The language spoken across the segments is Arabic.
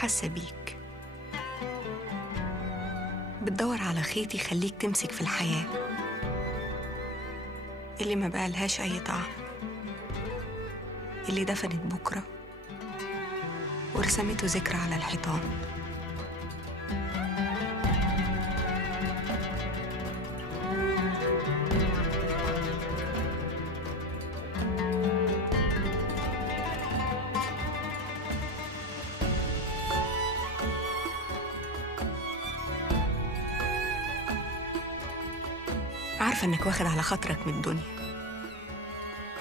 حاسة بيك، بتدور على خيط يخليك تمسك في الحياة اللي ما بقالهاش أي طعم، اللي دفنت بكرة ورسمته ذكرى على الحيطان. عارفة إنك واخد على خاطرك من الدنيا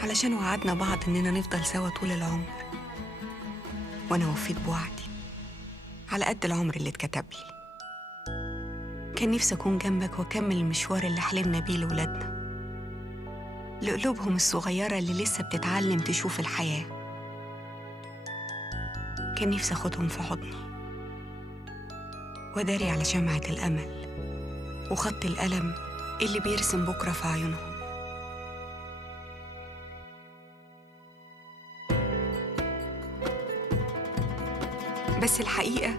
علشان وعدنا بعض إننا نفضل سوا طول العمر، وأنا وفيت بوعدي على قد العمر اللي اتكتب لي. كان نفسي أكون جنبك وأكمل المشوار اللي حلمنا بيه لولادنا، لقلوبهم الصغيرة اللي لسه بتتعلم تشوف الحياة. كان نفسي أخدهم في حضني وداري على شمعة الأمل وخط الألم اللي بيرسم بكرة في عيونهم. بس الحقيقة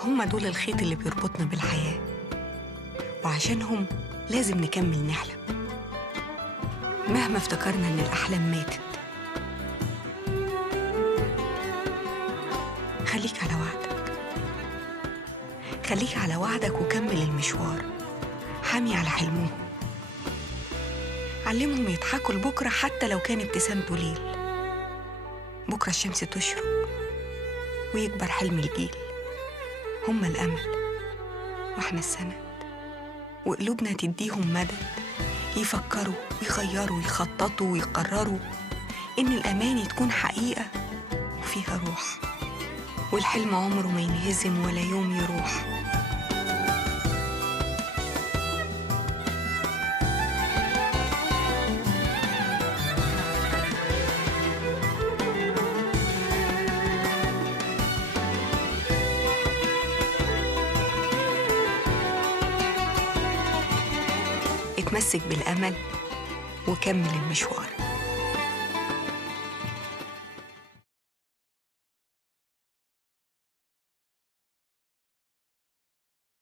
هم دول الخيط اللي بيربطنا بالحياة، وعشانهم لازم نكمل نحلم مهما افتكرنا إن الأحلام ماتت. خليك على وعدك، خليك على وعدك وكمل المشوار، حامي على حلمهم، علمهم يضحكوا لبكرة حتى لو كان ابتسامته ليل. بكرة الشمس تشرق ويكبر حلم الجيل. هم الأمل وإحنا السند، وقلوبنا تديهم مدد يفكروا ويغيروا ويخططوا ويقرروا إن الأماني تكون حقيقة وفيها روح، والحلم عمره ما ينهزم ولا يوم يروح. اتمسك بالأمل وكمل المشوار.